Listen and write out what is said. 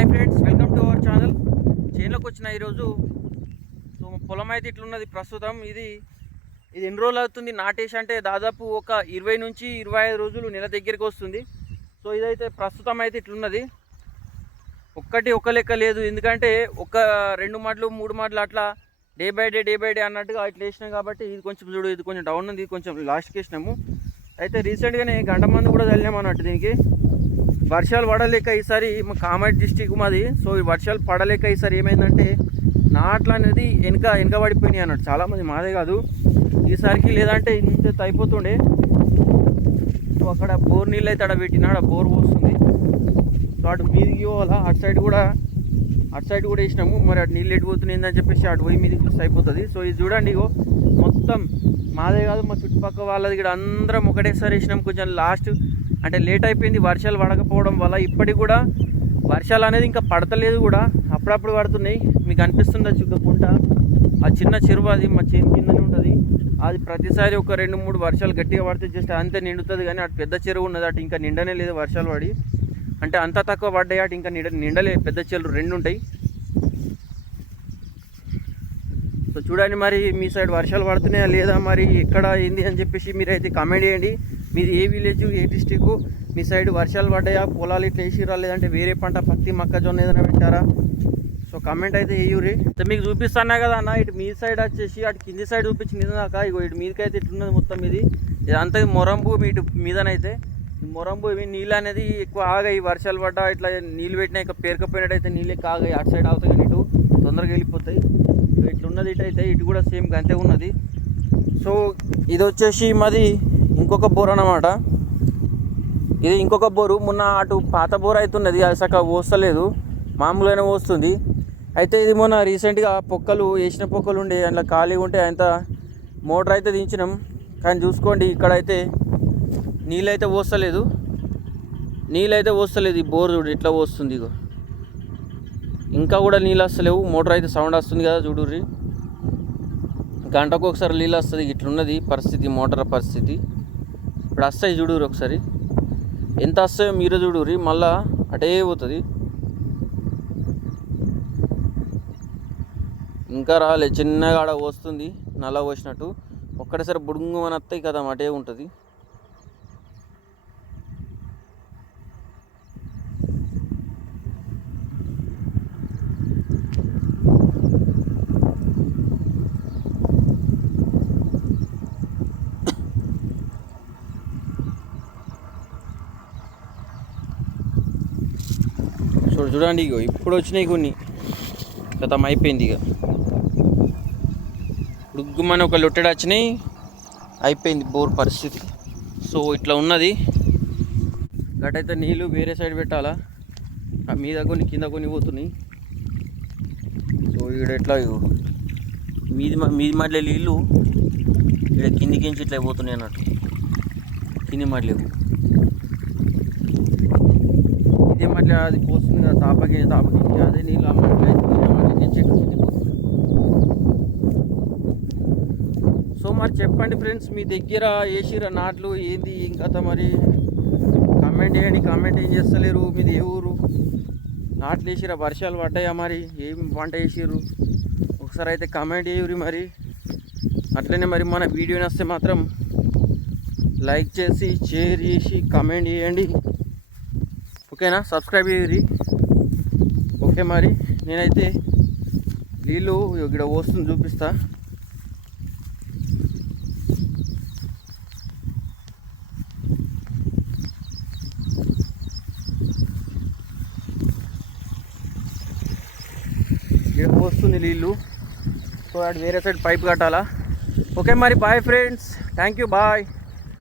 Hi friends, welcome to our channel. చేనులోకి వచ్చిన ఈరోజు. సో పొలం అయితే ఇట్లున్నది ప్రస్తుతం. ఇది ఎన్ని రోజులు అవుతుంది నాటేసి అంటే దాదాపు ఒక 20 నుంచి 25 రోజులు నెల దగ్గరికి వస్తుంది. సో ఇదైతే ప్రస్తుతం అయితే ఇట్లున్నది. ఒక లెక్క లేదు, ఎందుకంటే ఒక 2 మడ్లు 3 మడ్లు అట్లా డే బై డే అన్నట్టుగా ఇట్లా వేసినాం కాబట్టి ఇది కొంచెం చూడు, ఇది కొంచెం డౌన్ ఉంది, కొంచెం లాస్ట్కి వేసినాము. అయితే రీసెంట్గానే గంట మంది కూడా చల్లినాం అన్నట్టు. దీనికి వర్షాలు పడలేక ఈసారి మా కామారెడ్డి డిస్టిక్ మాది. సో ఈ వర్షాలు పడలేక ఈసారి ఏమైందంటే నాట్లు అనేది వెనక పడిపోయినాయి అన్నట్టు. చాలామంది మాదే కాదు ఈసారికి, లేదంటే ఇంత అయిపోతుండే. సో అక్కడ బోర్ నీళ్ళు అయితే అక్కడ పెట్టినాడు, ఆ బోర్ పోస్తుంది. సో అటు మీదికి పోవాలా, అటు సైడ్ కూడా వేసినాము. మరి అటు నీళ్ళు ఎడిపోతుంది అని చెప్పేసి అటు పోయి మీదికి చూస్తే అయిపోతుంది. సో ఇది చూడండి, ఇగో మొత్తం మాదే కాదు మా చుట్టుపక్కల వాళ్ళది కూడా అందరం ఒకటేసారి వేసినాం. కొంచెం లాస్ట్ అంటే లేట్ అయిపోయింది వర్షాలు పడకపోవడం వల్ల. ఇప్పటికి కూడా వర్షాలు అనేది ఇంకా పడతలేదు కూడా, అప్పుడప్పుడు పడుతున్నాయి. మీకు అనిపిస్తుందా చూడకుండా ఆ చిన్న చెరువు, అది మా చేను కిందనే ఉంటుంది. అది ప్రతిసారి ఒక 2-3 వర్షాలు గట్టిగా పడితే జస్ట్ అంతే నిండుతుంది. కానీ అటు పెద్ద చెరువు ఉన్నది, అటు ఇంకా నిండనే లేదు వర్షాలు పడి. అంటే అంత తక్కువ పడ్డాయి, అటు ఇంకా నిండలే. పెద్ద చెరువు 2 ఉంటాయి. సో చూడండి, మరి మీ సైడ్ వర్షాలు పడుతున్నాయా లేదా, మరి ఎక్కడ ఏంది అని చెప్పేసి మీరైతే కామెంట్ చేయండి. మీది ఏ విలేజ్, ఏ డిస్టిక్, మీ సైడ్ వర్షాలు పడ్డాయా, పొలాలు ఇట్లా వేసిరా, లేదంటే వేరే పంట పత్తి మొక్కజొన్న ఏదైనా పెట్టారా? సో కామెంట్ అయితే వేయురి. మీకు చూపిస్తున్నా కదా అన్న, ఇటు మీ సైడ్ వచ్చేసి అటు కింది సైడ్ చూపించింది దాకా. ఇగో ఇటు మీదకి అయితే ఇట్లున్నది మొత్తం. ఇదంతా మొరంబు. ఇటు మీదనైతే మొరంబు. ఇవి నీళ్ళు అనేది ఎక్కువ ఆగాయి, వర్షాలు పడ్డా ఇట్లా నీళ్ళు పెట్టినా ఇక పేరుకపోయినట్టయితే నీళ్ళు ఎక్కువ ఆగాయి. అటు సైడ్ అవుతాయి కానీ ఇటు తొందరగా వెళ్ళిపోతాయి. ఇట్లున్నది ఇటు అయితే, ఇటు కూడా సేమ్ గంతే ఉన్నది. సో ఇది వచ్చేసి మాది ఇంకొక బోర్ అన్నమాట. ఇది ఇంకొక బోరు. మొన్న అటు పాత బోర్ అవుతున్నది, అది సక్క పోస్తలేదు, మామూలుగానే పోస్తుంది. అయితే ఇది మొన్న రీసెంట్గా వేసిన పొక్కలు ఉండే అందులో ఖాళీగా ఉంటే అంత మోటార్ అయితే దించినాం. కానీ చూసుకోండి, ఇక్కడైతే నీళ్ళైతే పోస్తలేదు. ఈ బోర్ చూడు ఎట్లా పోస్తుంది. ఇగో ఇంకా కూడా నీళ్ళు వస్తలేవు. మోటార్ అయితే సౌండ్ వస్తుంది కదా చూడుర్రి. గంటకు ఒకసారి నీళ్ళు వస్తుంది. ఇట్లున్నది పరిస్థితి, మోటార్ పరిస్థితి. ఇప్పుడు వస్తాయి చూడుర్రి, ఒకసారి ఎంత వస్తాయో మీరే చూడుర్రి. మళ్ళా అటే పోతుంది. ఇంకా రాలే, చిన్నగా ఆడ వస్తుంది నల్ల పోసినట్టు. ఒక్కటేసారి బుడుంగు అని వస్తాయి కదా, అటే ఉంటుంది. చూడండి, ఇగో ఇప్పుడు వచ్చినాయి కొన్ని, గతం అయిపోయింది. ఇక ఉగ్గుమని ఒక లొట్టెడు వచ్చినాయి, అయిపోయింది బోర్ పరిస్థితి. సో ఇట్లా ఉన్నది. గటైతే నీళ్ళు వేరే సైడ్ పెట్టాలా, మీద కొన్ని కింద కొన్ని పోతున్నాయి. సో ఇక్కడ ఎట్లా మీది మధ్య నీళ్ళు ఇక్కడ కిందికించి ఇట్లా పోతున్నాయి అన్నట్టు. కింది మధ్య ఇదే మళ్ళీ అది పోస్తుంది కదా, తాపకి అదే నీళ్ళు ఆ మధ్య. సో మరి చెప్పండి ఫ్రెండ్స్, మీ దగ్గర వేసిరా నాట్లు ఏంది ఇంకా? మరి కామెంట్ చేయండి. కామెంట్ ఏం చేస్తలేరు, మీది ఏ ఊరు? నాట్లు వేసిరా, వర్షాలు పడ్డాయా, మరి ఏం పంట వేసిర్రు ఒకసారి అయితే కామెంట్ చేయరు. మరి అట్లనే మరి మన వీడియో నచ్చితే మాత్రం లైక్ చేసి షేర్ చేసి కామెంట్ చేయండి, ఓకేనా? సబ్స్క్రైబ్ చేయరి, ఓకే? మరి నేనైతే నీళ్ళు ఇక్కడ వస్తుంది చూపిస్తా. ఇక్కడ వస్తుంది నీళ్ళు. సో అటు వేరే సైడ్ పైప్ కట్టాలా. ఓకే మరి, bye friends, thank you, bye.